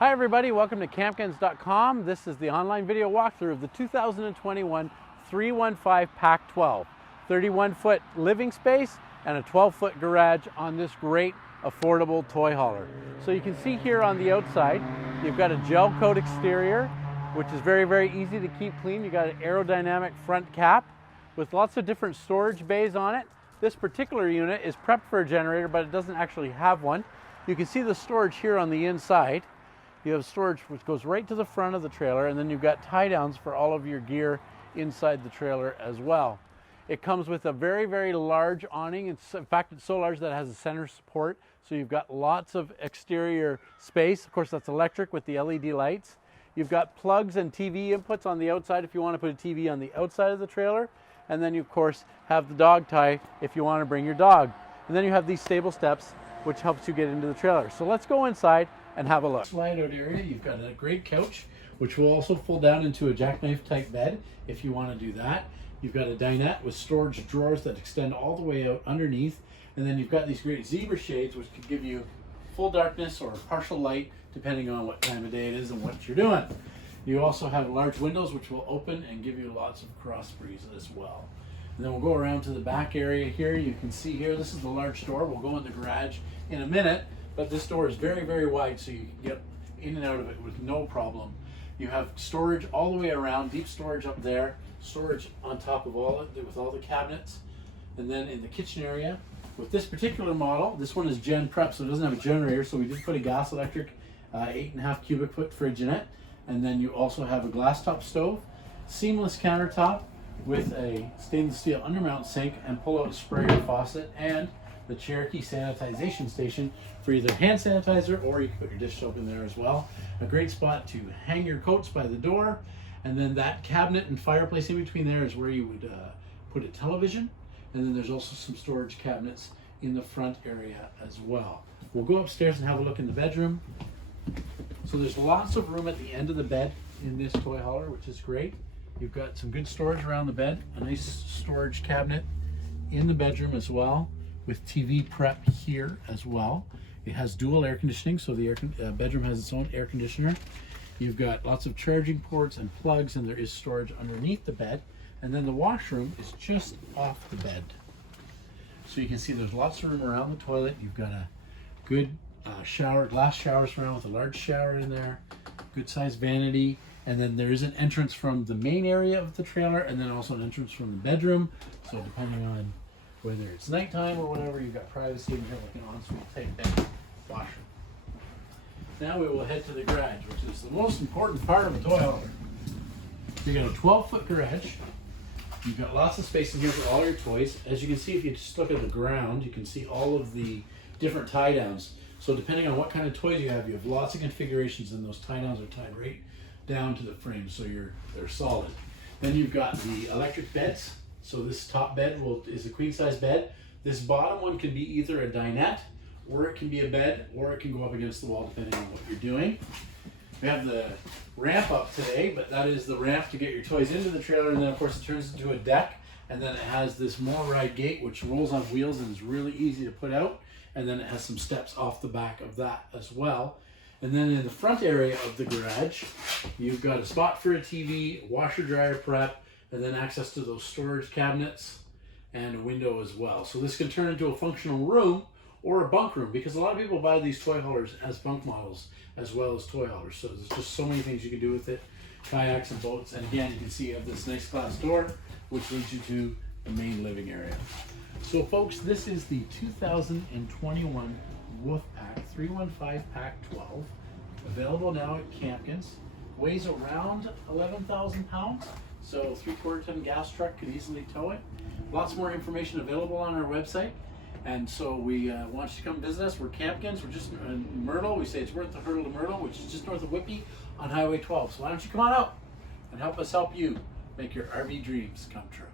Hi everybody, welcome to Campkins.com. This is the online video walkthrough of the 2021 315 Pack 12. 31-foot living space and a 12-foot garage on this great affordable toy hauler. So you can see here on the outside, you've got a gel coat exterior, which is very easy to keep clean. You've got an aerodynamic front cap with lots of different storage bays on it. This particular unit is prepped for a generator, but it doesn't actually have one. You can see the storage here on the inside. You have storage which goes right to the front of the trailer, and then you've got tie downs for all of your gear inside the trailer as well. It comes with a very large awning. In fact, it's so large that it has a center support, so you've got lots of exterior space. Of course, that's electric with the LED lights. You've got plugs and TV inputs on the outside if you want to put a TV on the outside of the trailer, and then you of course have the dog tie if you want to bring your dog. And then you have these stable steps which helps you get into the trailer. So let's go inside and have a look. Slide out area, you've got a great couch, which will also fold down into a jackknife type bed if you want to do that. You've got a dinette with storage drawers that extend all the way out underneath, and then you've got these great zebra shades which can give you full darkness or partial light depending on what time of day it is and what you're doing. You also have large windows which will open and give you lots of cross breeze as well. And then we'll go around to the back area here. You can see here, this is the large door. We'll go in the garage in a minute, but this door is very wide, so you can get in and out of it with no problem. You have storage all the way around, deep storage up there, storage on top of all it with all the cabinets. And then in the kitchen area, with this particular model, this one is Gen Prep, so it doesn't have a generator, so we did put a gas electric 8.5 cubic foot fridge in it. And then you also have a glass top stove, seamless countertop with a stainless steel undermount sink and pull-out sprayer faucet, and the Cherokee sanitization station for either hand sanitizer or you can put your dish soap in there as well. A great spot to hang your coats by the door, and then that cabinet and fireplace in between there is where you would put a television, and then there's also some storage cabinets in the front area as well. We'll go upstairs and have a look in the bedroom. So there's lots of room at the end of the bed in this toy hauler, which is great. You've got some good storage around the bed, a nice storage cabinet in the bedroom as well, with TV prep here as well. It has dual air conditioning, so the bedroom has its own air conditioner. You've got lots of charging ports and plugs, and there is storage underneath the bed. And then the washroom is just off the bed. So you can see there's lots of room around the toilet. You've got a good shower, glass shower surround with a large shower in there, good sized vanity. And then there is an entrance from the main area of the trailer, and then also an entrance from the bedroom. So depending on whether it's nighttime or whatever, you've got privacy and you're like an ensuite type bed washer. Now we will head to the garage, which is the most important part of the toy hauler. You've got a 12-foot garage. You've got lots of space in here for all your toys. As you can see, if you just look at the ground, you can see all of the different tie downs. So depending on what kind of toys you have lots of configurations, and those tie downs are tied right down to the frame, so they're solid. Then you've got the electric beds. So this top bed is a queen size bed. This bottom one can be either a dinette, or it can be a bed, or it can go up against the wall depending on what you're doing. We have the ramp up today, but that is the ramp to get your toys into the trailer, and then of course it turns into a deck, and then it has this more ride gate which rolls on wheels and is really easy to put out, and then it has some steps off the back of that as well. And then in the front area of the garage, you've got a spot for a TV, washer dryer prep, and then access to those storage cabinets and a window as well. So this can turn into a functional room or a bunk room, because a lot of people buy these toy haulers as bunk models as well as toy haulers. So there's just so many things you can do with it, kayaks and boats. And again, you can see you have this nice glass door which leads you to the main living area. So folks, this is the 2021 Wolf Pack 315 Pack 12, available now at Campkins. Weighs around 11,000 pounds. So 3/4 ton gas truck could easily tow it. Lots more information available on our website. And so we want you to come visit us. We're Campkins. We're just in Myrtle. We say it's worth the hurdle to Myrtle, which is just north of Whitby on Highway 12. So why don't you come on out and help us help you make your RV dreams come true.